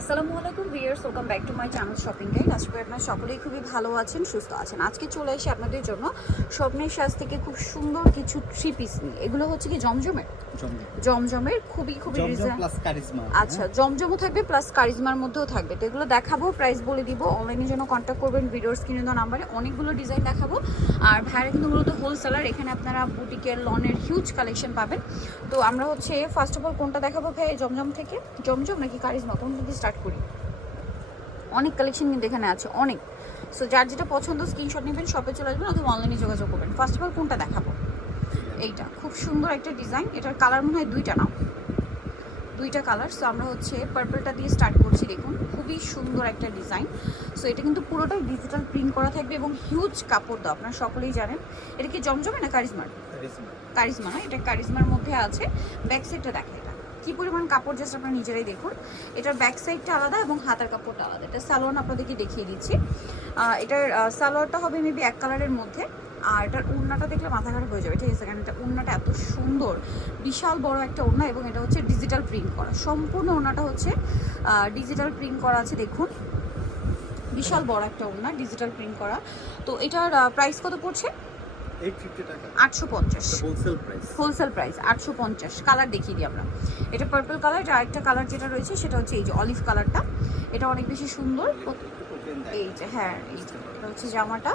আসসালামু আলাইকুম viewers, welcome back to my channel shopping guide. আশা করি আপনারা সকলেই খুবই ভালো আছেন, সুস্থ আছেন। আজকে চলে এসে আপনাদের জন্য স্বপ্নের সাজ থেকে খুব সুন্দর কিছু থ্রি পিস নিয়ে। এগুলো হচ্ছে কি জমজমের জমজমের খুবই আচ্ছা, জমজমও থাকবে প্লাস কারিজমার মধ্যেও থাকবে। তো এগুলো দেখাবো, প্রাইস বলে দিব। অনলাইনের জন্য কন্ট্যাক্ট করবেন ভিডিওর স্ক্রিনে দেওয়া নাম্বারে। অনেকগুলো ডিজাইন দেখাবো। আর ভাইরা কিন্তু মূলত হোলসেলার, এখানে আপনারা বুটিকের লনের হিউজ কালেকশন পাবেন। তো আমরা হচ্ছে ফার্স্ট অফ অল কোনটা দেখাবো ভাই? জমজম থেকে জমজম নাকি কারিজমা, কোন যদি স্টার্ট করি? অনেক কালেকশন কিন্তু এখানে আছে, অনেক। সো যার যেটা পছন্দ স্ক্রিনশট নেবেন, শপে চলে আসবেন অথবা অনলাইনে যোগাযোগ করবেন। ফার্স্ট অফ অল কোনটা দেখাবো? এইটা খুব সুন্দর একটা ডিজাইন। এটার কালার মনে হয় দুইটা কালার। সো আমরা হচ্ছে পার্পলটা দিয়ে স্টার্ট করছি। দেখুন খুবই সুন্দর একটা ডিজাইন। সো এটা কিন্তু পুরোটাই ডিজিটাল প্রিন্ট করা থাকবে এবং হিউজ কাপড় দাও, আপনারা সকলেই জানেন। এটা কি জমজমে না কারিজমার? কারিজমা না, এটা কারিজমার মধ্যে আছে। ব্যাক সাইডটা দেখে এটা কি পরিমাণ কাপড়, জাস্ট আপনারা নিজেরাই দেখুন। এটার ব্যাক সাইডটা আলাদা এবং হাতার কাপড়টা আলাদা। এটা সালোয়ার আপনাদেরকে দেখিয়ে দিচ্ছি। এটার সালোয়ারটা হবে মেবি এক কালারের মধ্যে। আর এটার ওড়নাটা দেখলে মাথা খারাপ হয়ে যাবে, ঠিক আছে? কারণ এটা ওড়নাটা এত সুন্দর, বিশাল বড় একটা ওড়না এবং এটা হচ্ছে ডিজিটাল প্রিন্ট করা। সম্পূর্ণ ওড়নাটা হচ্ছে ডিজিটাল প্রিন্ট করা আছে। দেখুন বিশাল বড় একটা ওড়না, ডিজিটাল প্রিন্ট করা। তো এটার প্রাইস কত পড়ছে? 850 হোলসেল প্রাইস 850। কালার দেখিয়ে দিই আমরা। এটা পার্পল কালার। আরেকটা কালার যেটা রয়েছে সেটা হচ্ছে এই যে অলিভ কালারটা। এটা অনেক বেশি সুন্দর। এই যে হ্যাঁ, এটা হচ্ছে জামাটা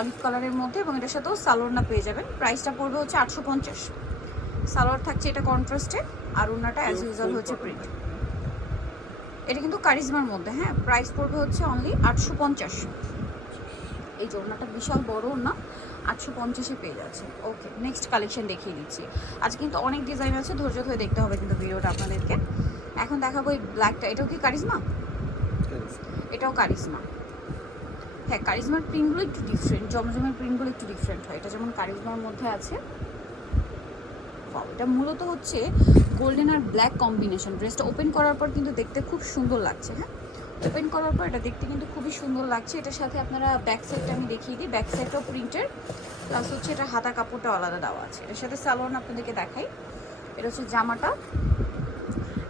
অলিভ কালারের মধ্যে এবং এটার সাথেও সালোয়ারটা পেয়ে যাবেন। প্রাইসটা পড়বে হচ্ছে 850। সালোয়ার থাকছে এটা কন্ট্রাস্টে, আর ওড়নাটা অ্যাজ ইউজুয়াল হচ্ছে প্রিন্ট। এটা কিন্তু কারিজমার মধ্যে। হ্যাঁ, প্রাইস পড়বে হচ্ছে অনলি 850। এই যে ওড়নাটা বিশাল বড় ওড়না, 850-এ পেয়ে যাচ্ছে। ওকে, নেক্সট কালেকশন দেখিয়ে দিচ্ছি। আজ কিন্তু অনেক ডিজাইন আছে, ধৈর্য ধরে দেখতে হবে কিন্তু ভিডিওটা আপনাদেরকে। এখন দেখাবো এই ব্ল্যাকটা। এটাও কি কারিজমা? এটাও কারিজমা। হ্যাঁ, কারিজমার প্রিন্টগুলো একটু ডিফারেন্ট, জমজমের প্রিন্টগুলো একটু ডিফারেন্ট হয়। এটা যেমন কারিজমার মধ্যে আছে। এটা মূলত হচ্ছে গোল্ডেন আর ব্ল্যাক কম্বিনেশন। ড্রেসটা ওপেন করার পর কিন্তু দেখতে খুব সুন্দর লাগছে। হ্যাঁ, ওপেন করার পর এটা দেখতে কিন্তু খুবই সুন্দর লাগছে। এটার সাথে আপনারা ব্যাক সাইডটা আমি দেখিয়ে দিই। ব্যাক সাইডটাও প্রিন্টের, প্লাস হচ্ছে এটা হাতা কাপড়টাও আলাদা দেওয়া আছে। এটার সাথে সালোয়ার আপনাদেরকে দেখাই। এটা হচ্ছে জামাটা,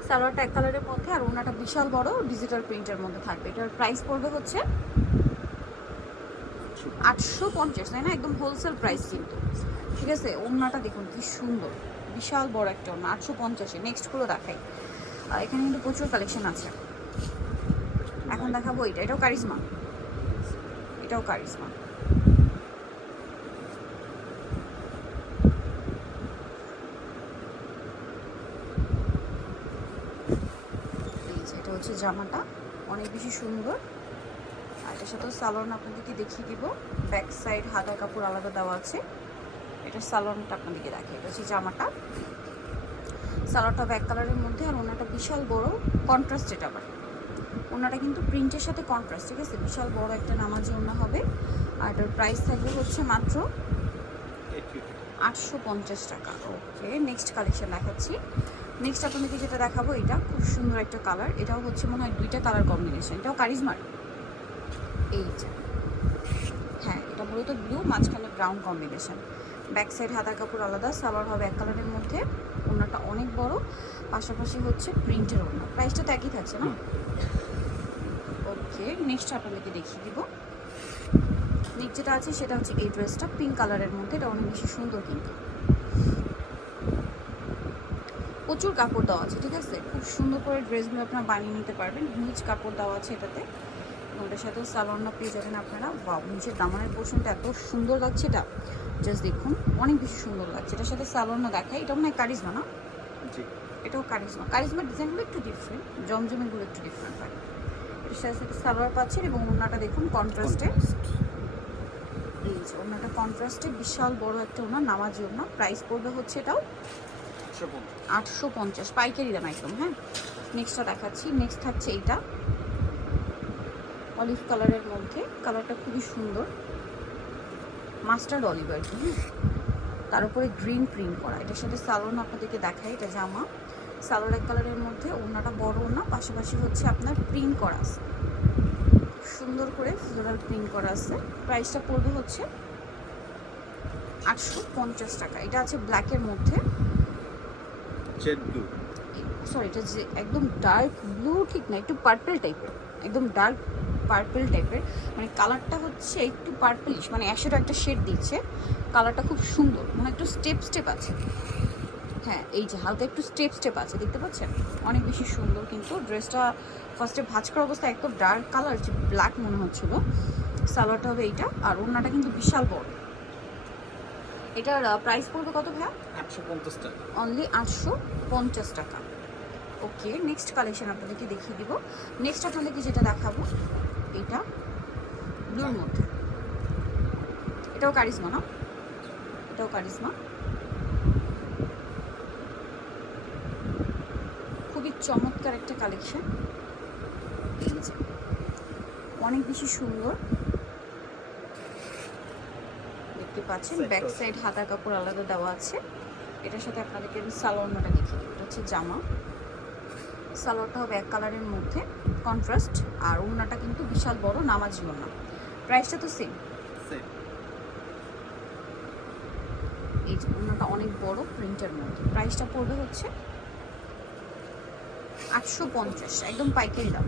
সালোয়ারটা এক কালারের মধ্যে, আর ওনাটা বিশাল বড় ডিজিটাল প্রিন্টের মধ্যে থাকবে। এটার প্রাইস পড়বে হচ্ছে 850, তাই না? একদম হোলসেল প্রাইস কিন্তু, ঠিক আছে? ওড়নাটা দেখুন কি সুন্দর, বিশাল বড় একটা ওড়না, 850-এ। নেক্সটগুলো দেখাই। এখানে কিন্তু প্রচুর কালেকশন আছে। এখন দেখাবো এটা। এটাও কারিজমা। এটাও কারিজমা। এটা হচ্ছে জামাটা, অনেক বেশি সুন্দর। আর এটার সাথেও সালোয়ার আপনাদেরকে দেখিয়ে দিব। ব্যাক সাইড হাতার কাপড় আলাদা দেওয়া আছে। এটার সালোয়ারটা আপনাদেরকে দেখে। এটা হচ্ছে জামাটা, সালোয়ারটা ব্যাক কালারের মধ্যে, আর ওনাটা বিশাল বড় কন্ট্রাস্ট। এটা আবার ওনাটা কিন্তু প্রিন্টের সাথে কন্ট্রাস্ট, ঠিক আছে? বিশাল বড় একটা নামাজি ওনা হবে। আর এটার প্রাইস থাকবে হচ্ছে মাত্র 850 টাকা। ওকে, নেক্সট কালেকশন দেখাচ্ছি। নেক্সট আপনাদেরকে যেটা দেখাবো, এটা খুব সুন্দর একটা কালার। এটাও হচ্ছে মনে হয় দুইটা কালার কম্বিনেশন। এটাও কারিজমার। এই যে হ্যাঁ, এটা মূলত ব্লু, মাঝখানে ব্রাউন কম্বিনেশন। ব্যাক সাইড হাতার কাপড় আলাদা, সালোয়ার হবে এক কালারের মধ্যে। ওনাটা অনেক বড়, পাশাপাশি হচ্ছে প্রিন্টের ওনা। প্রাইসটা তো একই থাকছে না? ওকে, নেক্সট আপনাদেরকে দেখিয়ে দিব। নেক্সট যেটা আছে সেটা হচ্ছে এই ড্রেসটা পিঙ্ক কালারের মধ্যে। এটা অনেক বেশি সুন্দর, কিন্তু প্রচুর কাপড় দেওয়া আছে, ঠিক আছে? খুব সুন্দর করে ড্রেসগুলো আপনারা বানিয়ে নিতে পারবেন। হিউজ কাপড় দেওয়া আছে এটাতে। ওটার সাথেও সালোয়ারটা পেয়ে যাবেন আপনারা। ওয়াও, নিচের দামানের পোর্শনটা এত সুন্দর লাগছে। এটা জাস্ট দেখুন, অনেক বেশি সুন্দর লাগছে। এটার সাথে সালোয়ারটা দেখাই। এটা মনে হয় কারিজমা না? এটাও কারিজমা। কারিজমার ডিজাইনগুলো একটু ডিফারেন্ট, জমজমেরগুলো একটু ডিফারেন্ট হয়। এটার সাথে সালোয়ার পাচ্ছেন এবং ওড়নাটা দেখুন কন্ট্রাস্টে। এই যে ওড়নাটা কন্ট্রাস্টে, বিশাল বড় একটা ওড়না, নামাজি ওড়না। প্রাইস পড়বে হচ্ছে এটাও 850, পাইকারি দাম একদম। হ্যাঁ, নেক্সটটা দেখাচ্ছি। নেক্সট থাকছে এইটা অলিভ কালারের মধ্যে। কালারটা খুবই সুন্দর, মাস্টার্ড অলিভ আর কি। তার উপরে গ্রিন প্রিন্ট করা। এটার সাথে সালোয়ার আপনাদেরকে দেখাই। এটা জামা, সালোয়ার এক কালারের মধ্যে, ওড়নাটা বড় ওড়না, পাশাপাশি হচ্ছে আপনার প্রিন্ট করা আছে, সুন্দর করে ফ্লোরাল প্রিন্ট করা আছে। প্রাইসটা পড়বে হচ্ছে 850 টাকা। এটা আছে ব্ল্যাকের মধ্যে, সরি এটা যে একদম ডার্ক ব্লু ঠিক না, একটু পার্পল টাইপের, একদম ডার্ক পার্পল টাইপের, মানে কালারটা হচ্ছে একটু পার্পলিশ, মানে অ্যাশেরও একটা শেড দিচ্ছে। কালারটা খুব সুন্দর, মানে একটু স্টেপ স্টেপ আছে। হ্যাঁ এই যে হালকা একটু স্টেপ স্টেপ আছে, দেখতে পাচ্ছেন? অনেক বেশি সুন্দর। কিন্তু ড্রেসটা ফার্স্টে ভাঁজ করা অবস্থায় একদম ডার্ক কালার, যে ব্ল্যাক মনে হচ্ছিলো। সালোয়ারটা হবে এইটা, আর ওড়নাটা কিন্তু বিশাল বড়। এটার প্রাইস পড়বে কত ভাইয়া? 850 টাকা। অনলি 850 টাকা। ওকে, নেক্সট কালেকশন আপনাদেরকে দেখিয়ে দিব। নেক্সট আপনাদেরকে যেটা দেখাবো, এটা ব্লুর মধ্যে, এটাও কারিজমা না? এটাও কারিজমা, খুবই চমৎকার একটা কালেকশন। এই যে অনেক বেশি সুন্দর, দেখতে পাচ্ছেন। ব্যাক সাইড হাতা কাপড় আলাদা দেওয়া আছে। এটার সাথে আপনাদেরকে আমি সালোয়ারটা দেখিয়ে দিই। এটা হচ্ছে জামা, সালোয়ারটা হবে এক কালারের মধ্যে কন্ট্রাস্ট, আর ওড়নাটা কিন্তু বিশাল বড় নামাজি ওড়না। প্রাইসটা তো সেম। এই যে ওড়নাটা অনেক বড় প্রিন্টের মধ্যে, প্রাইসটা পড়বে হচ্ছে 850, একদম পাইকারি দাম।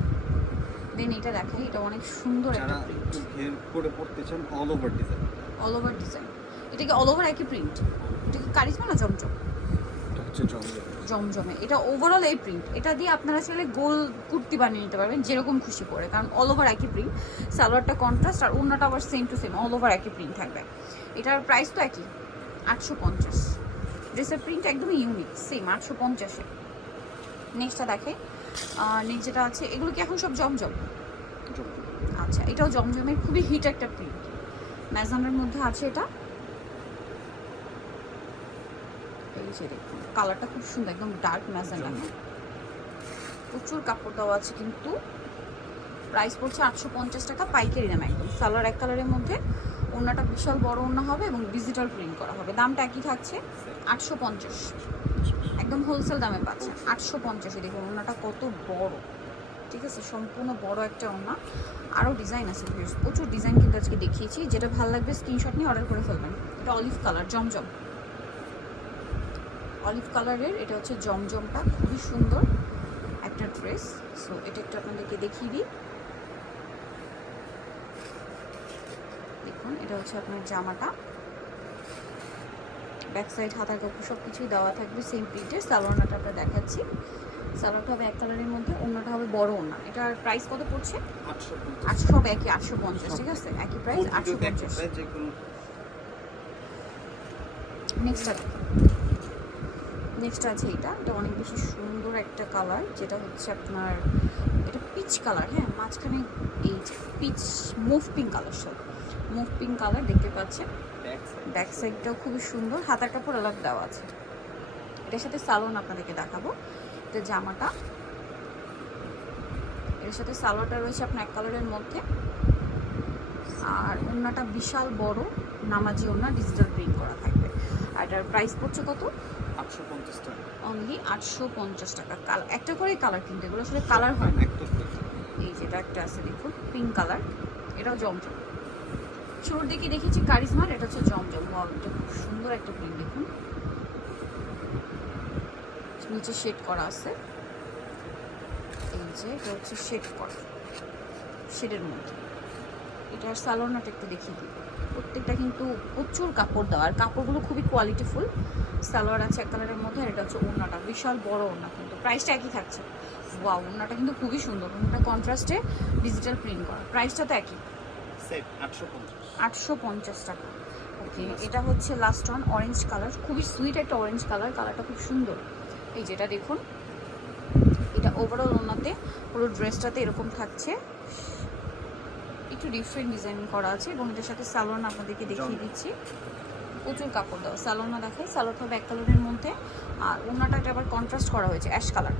দেন এটা দেখাই, এটা অনেক সুন্দর একটা প্রিন্ট, ঘের করে পড়তে চান all over design. All over design. এটা কি অল ওভার একই প্রিন্ট? এটা কি কারিজমা না জমজম? এটা হচ্ছে জমজম। জমজমে এটা ওভারঅল এই প্রিন্ট। এটা দিয়ে আপনারা চাইলে গোল কুর্তি বানিয়ে নিতে পারবেন যেরকম খুশি করে, কারণ অল ওভার একই প্রিন্ট। সালোয়ারটা কন্ট্রাস্ট, আর ওড়নাটা আবার same to same all over একই প্রিন্ট থাকবে। এটার প্রাইস তো একই, 850। ড্রেসের প্রিন্ট একদমই ইউনিক, সেম 850-এ। নেক্সটটা দেখে, নেক্সট যেটা আছে, এগুলো কি এখন সব জমজম? আচ্ছা, এটাও জমজমের খুবই হিট একটা প্রিন্ট, ম্যাজেন্ডার মধ্যে আছে এটা। এই যে দেখুন কালারটা খুব সুন্দর, একদম ডার্ক ম্যাজেন্ডা, প্রচুর কাপড় দেওয়া আছে। কিন্তু প্রাইস পড়ছে 850 টাকা, পাইকারি দাম একদম। সালোয়ার এক কালারের মধ্যে, ওড়নাটা বিশাল বড় ওড়না হবে এবং ডিজিটাল প্রিন্ট করা হবে। দামটা একই থাকছে 850, একদম হোলসেল দামে পাচ্ছেন 850। দেখুন ওড়নাটা কত বড়, ঠিক আছে, সম্পূর্ণ বড় একটা ওড়না। আরও ডিজাইন আছে, প্রচুর ডিজাইন কিন্তু আজকে দেখিয়েছি। যেটা ভালো লাগবে স্ক্রিনশট নিয়ে অর্ডার করে ফেলবেন। এটা অলিভ কালার, জমজম অলিভ কালারের, এটা হচ্ছে জমজমটা, খুবই সুন্দর একটা ড্রেস। সো এটা একটু আপনাদেরকে দেখিয়ে দিই। দেখুন এটা হচ্ছে আপনার জামাটা, ব্যাক সাইড হাতার কাপড় সব কিছুই দেওয়া থাকবে সেম প্রিন্টের। সালোয়ারটা আমরা দেখাচ্ছি, সালোয়ারটা হবে এক কালারের মধ্যে, ওড়নাটা হবে বড় ওড়না। এটার প্রাইস কত পড়ছে? 800, সব একই 850, ঠিক আছে, একই প্রাইস 850। নেক্সট আছে এটা, এটা অনেক বেশি সুন্দর একটা কালার, যেটা হচ্ছে আপনার এটা পিচ কালার। হ্যাঁ, মাঝখানে এই পিচ মুভ পিঙ্ক কালার, সব মুভ পিঙ্ক কালার দেখতে পাচ্ছেন। ব্যাক সাইডটাও খুবই সুন্দর, হাতার কাপড় আলাদা দেওয়া আছে। এটার সাথে সালোয়ার আপনাদেরকে দেখাবো। এটা জামাটা, এর সাথে সালোয়ারটা রয়েছে আপনার এক কালারের মধ্যে, আর ওড়নাটা বিশাল বড় নামাজি ওড়না, ডিজিটাল প্রিন্ট করা থাকবে। আর এটার প্রাইস পড়ছে কত? 850 টাকা, অনলি 850 টাকা। একটা করেই কালার, কিন্তু এগুলো আসলে কালার হয় না। এই যেটা একটা আছে দেখুন পিঙ্ক কালার, এটাও জমজম। শুরুর দিকে দেখেছি কারিজমার, এটা হচ্ছে জমজম। ওয়াও, এটা খুব সুন্দর একটা প্রিন্ট, দেখুন নিচে শেড করা আছে। এই যে এটা হচ্ছে শেড করা, শেডের মধ্যে। এটার সালোয়ারটা একটু দেখিয়ে দিই। প্রত্যেকটা কিন্তু প্রচুর কাপড় দেওয়া, আর কাপড়গুলো খুবই কোয়ালিটিফুল। সালোয়ার আছে এক কালারের মধ্যে, আর এটা হচ্ছে ওড়নাটা, বিশাল বড় ওড়না। কিন্তু প্রাইসটা একই থাকছে। ওয়াও, ওড়নাটা কিন্তু খুবই সুন্দর, ওড়নাটা কন্ট্রাস্টে ডিজিটাল প্রিন্ট করা। প্রাইসটা তো একই, 850 টাকা। ওকে, এটা হচ্ছে লাস্ট ওয়ান, অরেঞ্জ কালার, খুবই সুইট একটা অরেঞ্জ কালার। কালারটা খুব সুন্দর। এই যেটা দেখুন, এটা ওভারঅল ওড়নাতে পুরো ড্রেসটাতে এরকম থাকছে, একটু ডিফারেন্ট ডিজাইন করা আছে। এবং এটার সাথে সালোয়ার আপনাদেরকে দেখিয়ে দিচ্ছি, প্রচুর কাপড় দেওয়া। সালোয়ার দেখাই, সালোয়ার হবে এক কালারের মধ্যে, আর ওড়নাটা এটা আবার কন্ট্রাস্ট করা হয়েছে অ্যাশ কালার,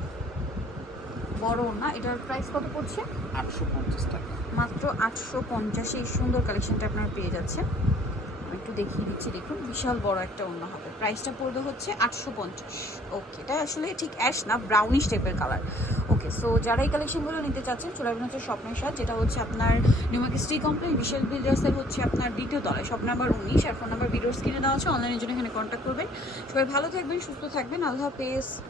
বড় ওড়না। এটার প্রাইস কত পড়ছে? 850 টাকা, মাত্র 850। এই সুন্দর কালেকশনটা আপনারা পেয়ে যাচ্ছেন। আমি একটু দেখিয়ে দিচ্ছি, দেখুন বিশাল বড় একটা ওড়না হবে। প্রাইসটা পড়বে হচ্ছে 850। ওকে, এটা আসলে ঠিক অ্যাশ না, ব্রাউনিশ টাইপের কালার। ওকে, সো যারা এই কালেকশনগুলো নিতে চাচ্ছেন চলে আসবেন হচ্ছে স্বপ্নের সাথে, যেটা হচ্ছে আপনার নিউ মার্কেট স্ট্রি কমপ্লেক্স, বিশাল বিল্ডার্সের হচ্ছে আপনার দ্বিতীয় তলায়, শপ নাম্বার 19। আর ফোন নাম্বার ভিডিওর স্ক্রিনে দেওয়া আছে, অনলাইনের জন্য এখানে কন্ট্যাক্ট করবেন। সবাই ভালো থাকবেন, সুস্থ থাকবেন, আল্লাহ হাফেজ।